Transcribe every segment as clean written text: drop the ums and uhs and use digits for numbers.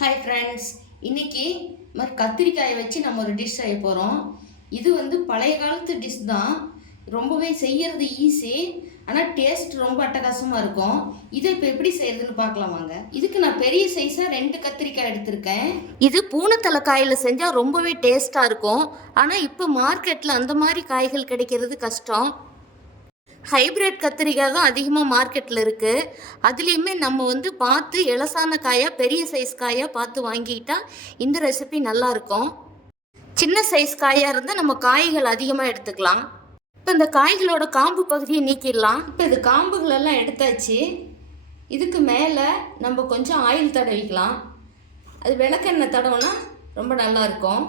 Hi friends, இன்றைக்கி கத்திரிக்காயை வச்சு நம்ம ஒரு டிஷ் செய்ய போகிறோம். இது பழைய காலத்து டிஷ் தான். ரொம்பவே செய்கிறது ஈஸி, ஆனால் டேஸ்ட் ரொம்ப அட்டகாசமாக இருக்கும். இதை இப்போ எப்படி செய்யறதுன்னு பார்க்கலாம் வாங்க. இதுக்கு நான் பெரிய சைஸாக 2 கத்திரிக்காய் எடுத்திருக்கேன். இது பூனைத்தலை காயில் செஞ்சால் ரொம்பவே டேஸ்ட்டாக இருக்கும். ஆனால் இப்போ மார்க்கெட்டில் அந்த மாதிரி காய்கள் கிடைக்கிறது கஷ்டம். ஹைப்ரிட் கத்திரிக்காய் தான் அதிகமாக மார்க்கெட்டில் இருக்குது. அதுலேயுமே நம்ம பார்த்து எலசான காயாக பெரிய சைஸ் காயாக பார்த்து வாங்கிக்கிட்டா இந்த ரெசிபி நல்லாயிருக்கும். சின்ன சைஸ் காயாக இருந்தால் நம்ம காய்கள் அதிகமாக எடுத்துக்கலாம். இப்போ இந்த காய்களோட காம்பு பகுதியை நீக்கிடலாம். இப்போ இது காம்புகளெல்லாம் எடுத்தாச்சு. இதுக்கு மேலே நம்ம கொஞ்சம் ஆயில் தடவிக்கலாம். அது விளக்கெண்ணெய் தடவுனா ரொம்ப நல்லாயிருக்கும்.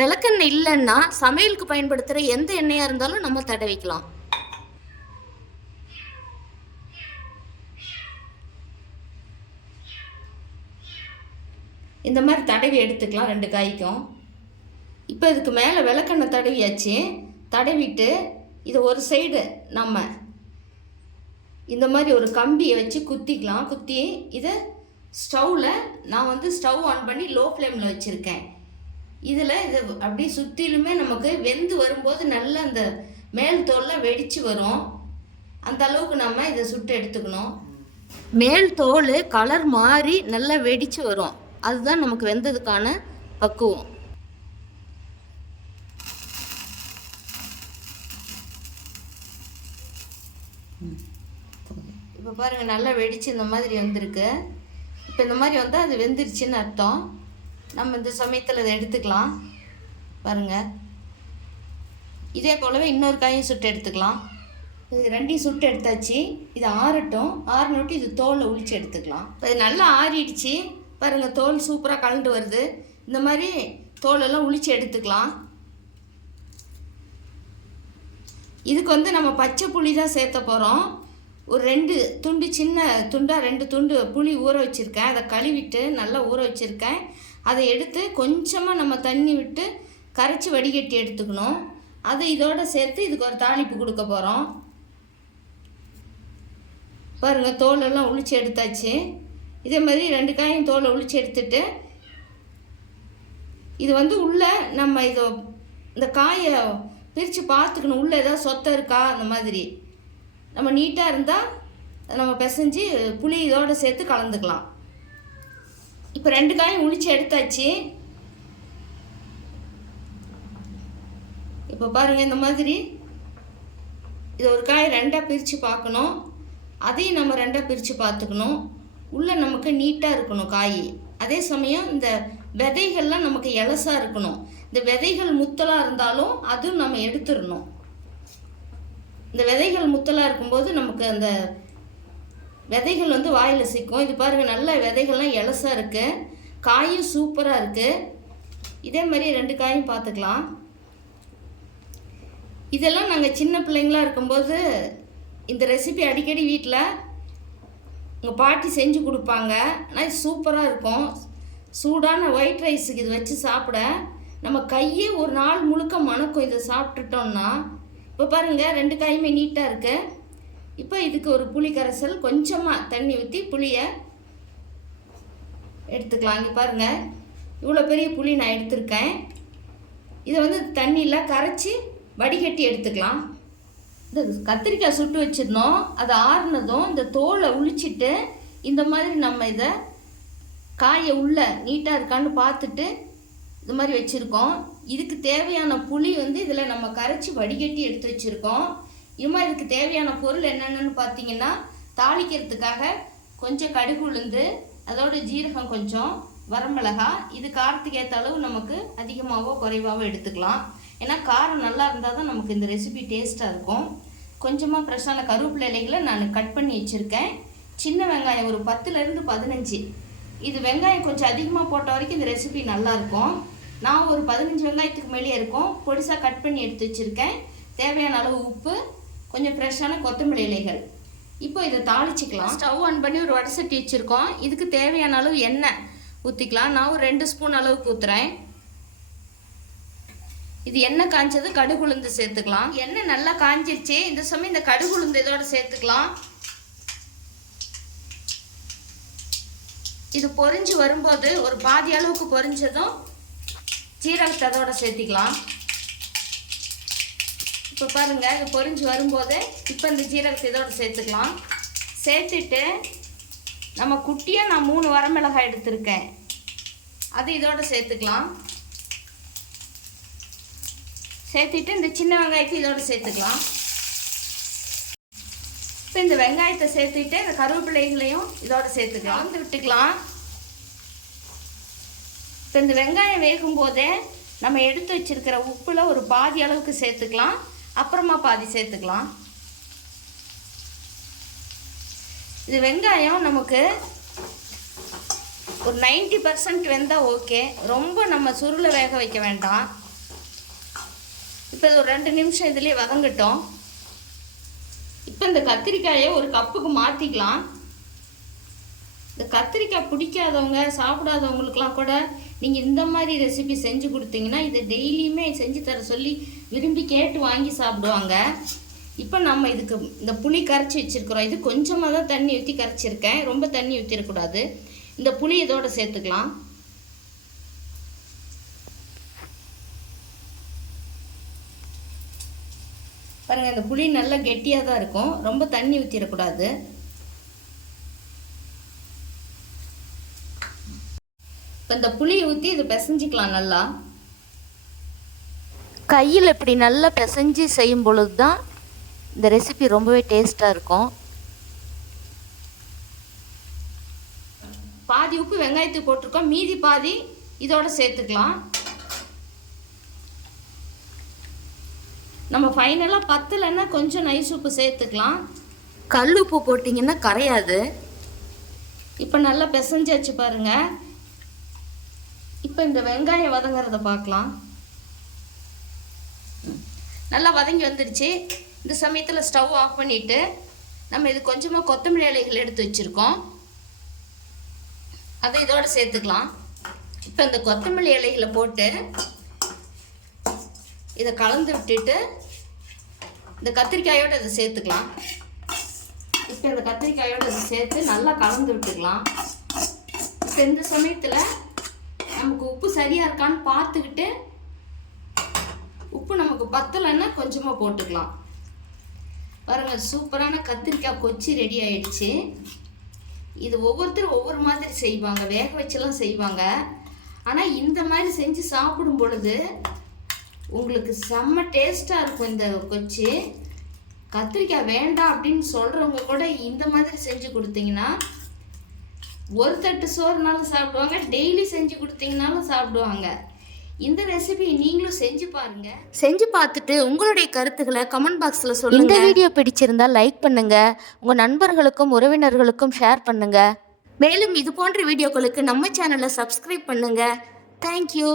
விளக்கெண்ணெய் இல்லைன்னா சமையலுக்கு பயன்படுத்துகிற எந்த எண்ணெயாக இருந்தாலும் நம்ம தடவிக்கலாம். இந்த மாதிரி தடவி எடுத்துக்கலாம் 2 காய்க்கும். இப்போ இதுக்கு மேலே விளக்கெண்ணெய் தடவியாச்சு. தடவிட்டு இதை ஒரு சைடு நம்ம இந்த மாதிரி ஒரு கம்பியை வச்சு குத்திக்கலாம். குத்தி இதை ஸ்டவ்வில் நான் ஸ்டவ் ஆன் பண்ணி லோ ஃப்ளேமில் வச்சுருக்கேன். இதில் இது அப்படியே சுற்றிலுமே நமக்கு வெந்து வரும்போது நல்ல அந்த மேல் தோல்லாம் வெடித்து வரும். அந்த அளவுக்கு நம்ம இதை சுட்டு எடுத்துக்கணும். மேல் தோல் கலர் மாறி நல்லா வெடித்து வரும். அதுதான் நமக்கு வெந்ததுக்கான பக்குவம். இப்போ பாருங்கள், நல்லா வெடித்து இந்த மாதிரி வந்திருக்கு. இப்போ இந்த மாதிரி வந்தால் அது வெந்துருச்சுன்னு அர்த்தம். நம்ம இந்த சமயத்தில் இதை எடுத்துக்கலாம். பாருங்கள், இதே போலவே இன்னொரு காயும் சுட்டு எடுத்துக்கலாம். இது 2ஐயும் சுட்டு எடுத்தாச்சு. இது ஆறட்டும். ஆறினோட்டு இது தோலை உளிச்சு எடுத்துக்கலாம். இப்போ இது நல்லா ஆறிடுச்சு. பாருங்கள், தோல் சூப்பராக கலண்டு வருது. இந்த மாதிரி தோலெல்லாம் உளிச்சு எடுத்துக்கலாம். இதுக்கு நம்ம பச்சை புளி தான் சேர்த்த போகிறோம். ஒரு 2 துண்டு, சின்ன துண்டாக 2 துண்டு புளி ஊற வச்சுருக்கேன். அதை கழுவிட்டு நல்லா ஊற வச்சுருக்கேன். அதை எடுத்து கொஞ்சமாக நம்ம தண்ணி விட்டு கரைச்சி வடிகட்டி எடுத்துக்கணும். அதை இதோடு சேர்த்து இதுக்கு ஒரு தாளிப்பு கொடுக்க போகிறோம். பாருங்கள், தோலெல்லாம் உளிச்சு எடுத்தாச்சு. இதே மாதிரி 2 காயும் தோலை உளிச்சு எடுத்துட்டு இது உள்ளே நம்ம இந்த காயை பிரித்து பார்த்துக்கணும். உள்ளே ஏதாவது சொத்தை இருக்கா, அந்த மாதிரி நம்ம நீட்டாக இருந்தால் நம்ம பிசைஞ்சு புளி இதோடு சேர்த்து கலந்துக்கலாம். இப்போ 2 காயும் உளிச்சு எடுத்தாச்சு. இப்போ பாருங்கள், இந்த மாதிரி இது ஒரு காய் 2ஆக பிரித்து பார்க்கணும். அதையும் நம்ம 2ஆக பிரித்து பார்த்துக்கணும். உள்ளே நமக்கு நீட்டாக இருக்கணும் காய். அதே சமயம் இந்த விதைகள்லாம் நமக்கு எலசாக இருக்கணும். இந்த விதைகள் முத்தலாக இருந்தாலும் அதுவும் நம்ம எடுத்துடணும். இந்த விதைகள் முத்தலாக இருக்கும்போது நமக்கு அந்த விதைகள் வாயில் சிக்கும். இது பாருங்கள், நல்ல விதைகள்லாம் எலசாக இருக்குது. காயும் சூப்பராக இருக்குது. இதே மாதிரி 2 காயும் பார்த்துக்கலாம். இதெல்லாம் நாங்கள் சின்ன பிள்ளைங்களாக இருக்கும்போது இந்த ரெசிபி அடிக்கடி வீட்டில் உங்கள் பாட்டி செஞ்சு கொடுப்பாங்க. ஆனால் இது சூப்பராக இருக்கும். சூடான ஒயிட் ரைஸுக்கு இது வச்சு சாப்பிட நம்ம கையே ஒரு நாள் முழுக்க மணக்கும் இதை சாப்பிட்டுட்டோம்னா. இப்போ பாருங்கள், 2 காயுமே நீட்டாக இருக்குது. இப்போ இதுக்கு ஒரு புளி கரைசல் கொஞ்சமாக தண்ணி ஊற்றி புளியை எடுத்துக்கலாம். இங்கே பாருங்கள், இவ்வளோ பெரிய புளி நான் எடுத்திருக்கேன். இதை தண்ணியில் கரைச்சி வடிகட்டி எடுத்துக்கலாம். இந்த கத்திரிக்காய் சுட்டு வச்சுருந்தோம். அதை ஆறுனதும் இந்த தோலை உளிச்சிட்டு இந்த மாதிரி நம்ம இதை காயை உள்ளே நீட்டாக இருக்கான்னு பார்த்துட்டு இந்த மாதிரி வச்சுருக்கோம். இதுக்கு தேவையான புளி இதில் நம்ம கரைச்சி வடிகட்டி எடுத்து வச்சுருக்கோம். இதுமாதிரி இதுக்கு தேவையான பொருள் என்னென்னு பார்த்தீங்கன்னா, தாளிக்கிறதுக்காக கொஞ்சம் கடுகு உளுந்து, அதோட ஜீரகம் கொஞ்சம், வரமிளகாய். இது காரத்துக்கு ஏற்ற அளவு நமக்கு அதிகமாகவோ குறைவாகவோ எடுத்துக்கலாம். ஏன்னா காரம் நல்லா இருந்தால் தான் நமக்கு இந்த ரெசிபி டேஸ்ட்டாக இருக்கும். கொஞ்சமாக ஃப்ரெஷ்ஷான கருவேப்பிலை இலைகளை நான் கட் பண்ணி வச்சுருக்கேன். சின்ன வெங்காயம் ஒரு 10லேருந்து 15. இது வெங்காயம் கொஞ்சம் அதிகமாக போட்ட வரைக்கும் இந்த ரெசிபி நல்லாயிருக்கும். நான் ஒரு 15 வெங்காயத்துக்கு மேலே இருக்கும் பொடிசாக கட் பண்ணி எடுத்து வச்சுருக்கேன். தேவையான அளவு உப்பு, கொஞ்சம் ஃப்ரெஷ்ஷான கொத்தமல்லி இலைகள். இப்போ இதை தாளிச்சிக்கலாம். ஸ்டவ் ஆன் பண்ணி ஒரு வடை சட்டி வச்சுருக்கோம். இதுக்கு தேவையான அளவு எண்ணெய் ஊற்றிக்கலாம். நான் ஒரு 2 ஸ்பூன் அளவுக்கு ஊற்றுறேன். இது எண்ணெய் காய்ச்சது, கடுகு உளுந்து சேர்த்துக்கலாம். எண்ணெய் நல்லா காஞ்சிருச்சு. இந்த சமயம் இந்த கடுகு உளுந்து இதோட சேர்த்துக்கலாம். இது பொரிஞ்சு வரும்போது ஒரு பாதி அளவுக்கு பொரிஞ்சதும் ஜீரகத்தை அதோட சேர்த்திக்கலாம். இப்போ பாருங்கள், இது பொரிஞ்சு வரும்போது இப்போ இந்த ஜீரகத்தை இதோட சேர்த்துக்கலாம். சேர்த்துட்டு நம்ம குட்டியாக நான் 3 வரமிளகாய் எடுத்திருக்கேன், அது இதோட சேர்த்துக்கலாம். சேர்த்துட்டு இந்த சின்ன வெங்காயத்தை இதோட சேர்த்துக்கலாம். இப்போ இந்த வெங்காயத்தை சேர்த்துட்டு இந்த கருவேப்பிலைகளையும் இதோட சேர்த்துக்கலாம், வந்து விட்டுக்கலாம். இப்போ இந்த வெங்காயம் வேகும் போதே நம்ம எடுத்து வச்சிருக்கிற உப்பில் ஒரு பாதி அளவுக்கு சேர்த்துக்கலாம், அப்புறமா பாதி சேர்த்துக்கலாம். இது வெங்காயம் நமக்கு ஒரு 90% வெந்தால் ஓகே, ரொம்ப நம்ம சுருளை வேக வைக்க வேண்டாம். இப்போ இது ஒரு 2 நிமிஷம் இதுலேயே வதங்கட்டும். இப்போ இந்த கத்திரிக்காயை ஒரு கப்புக்கு மாற்றிக்கலாம். இந்த கத்திரிக்காய் பிடிக்காதவங்க சாப்பிடாதவங்களுக்கெலாம் கூட நீங்கள் இந்த மாதிரி ரெசிபி செஞ்சு கொடுத்தீங்கன்னா இதை டெய்லியுமே செஞ்சு தர சொல்லி விரும்பி கேட்டு வாங்கி சாப்பிடுவாங்க. இப்போ நம்ம இதுக்கு இந்த புளி கரைச்சி வச்சுருக்குறோம். இது கொஞ்சமாக தான் தண்ணி ஊற்றி கரைச்சிருக்கேன், ரொம்ப தண்ணி ஊற்றிடக்கூடாது. இந்த புளி இதோட சேர்த்துக்கலாம். பாருங்கள், இந்த புளி நல்லா கெட்டியாக தான் இருக்கும், ரொம்ப தண்ணி ஊற்றிடக்கூடாது. இப்போ இந்த புளியை ஊற்றி இது பிசைஞ்சிக்கலாம். நல்லா கையில் இப்படி நல்லா பிசைஞ்சு செய்யும் பொழுது தான் இந்த ரெசிபி ரொம்பவே டேஸ்ட்டாக இருக்கும். பாதி உப்பு வெங்காயத்துக்கு போட்டிருக்கோம், மீதி பாதி இதோட சேர்த்துக்கலாம். நம்ம ஃபைனலாக பத்தலைன்னா கொஞ்சம் நைஸ் உப்பு சேர்த்துக்கலாம். கல் உப்பு போட்டிங்கன்னா கரையாது. இப்போ நல்லா பிசைஞ்சாச்சு பாருங்கள். இப்போ இந்த வெங்காயம் வதங்கிறத பார்க்கலாம். நல்லா வதங்கி வந்துடுச்சு. இந்த சமயத்தில் ஸ்டவ் ஆஃப் பண்ணிவிட்டு நம்ம இது கொஞ்சமாக கொத்தமல்லி இலைகள் எடுத்து வச்சுருக்கோம், அதை இதோட சேர்த்துக்கலாம். இப்போ இந்த கொத்தமல்லி இலைகளை போட்டு இதை கலந்து விட்டுட்டு இந்த கத்திரிக்காயோடு இதை சேர்த்துக்கலாம். இப்போ இந்த கத்திரிக்காயோடு இதை சேர்த்து நல்லா கலந்து விட்டுக்கலாம். இப்போ இந்த சமயத்தில் நமக்கு உப்பு சரியாக இருக்கான்னு பார்த்துக்கிட்டு உப்பு நமக்கு பத்தலைன்னா கொஞ்சமாக போட்டுக்கலாம். பாருங்கள், சூப்பரான கத்திரிக்காய் கொச்சி ரெடி ஆயிடுச்சு. இது ஒவ்வொருத்தரும் ஒவ்வொரு மாதிரி செய்வாங்க, வேக வச்செல்லாம் செய்வாங்க. ஆனால் இந்த மாதிரி செஞ்சு சாப்பிடும் பொழுது உங்களுக்கு செம்ம டேஸ்ட்டாக இருக்கும். இந்த கொச்சி கத்திரிக்காய் வேண்டாம் அப்படின்னு சொல்கிறவங்க கூட இந்த மாதிரி செஞ்சு கொடுத்தீங்கன்னா ஒரு தட்டு சோறுனாலும் சாப்பிடுவாங்க, டெய்லி செஞ்சு கொடுத்தீங்கனாலும் சாப்பிடுவாங்க. இந்த ரெசிபி நீங்களும் செஞ்சு பாருங்க. செஞ்சு பார்த்துட்டு உங்களுடைய கருத்துக்களை கமெண்ட் பாக்ஸில் சொல்லுங்க. இந்த வீடியோ பிடிச்சிருந்தா லைக் பண்ணுங்க, உங்கள் நண்பர்களுக்கும் உறவினர்களுக்கும் ஷேர் பண்ணுங்க. மேலும் இது போன்ற வீடியோக்களுக்கு நம்ம சேனலை சப்ஸ்கிரைப் பண்ணுங்க. தேங்க்யூ.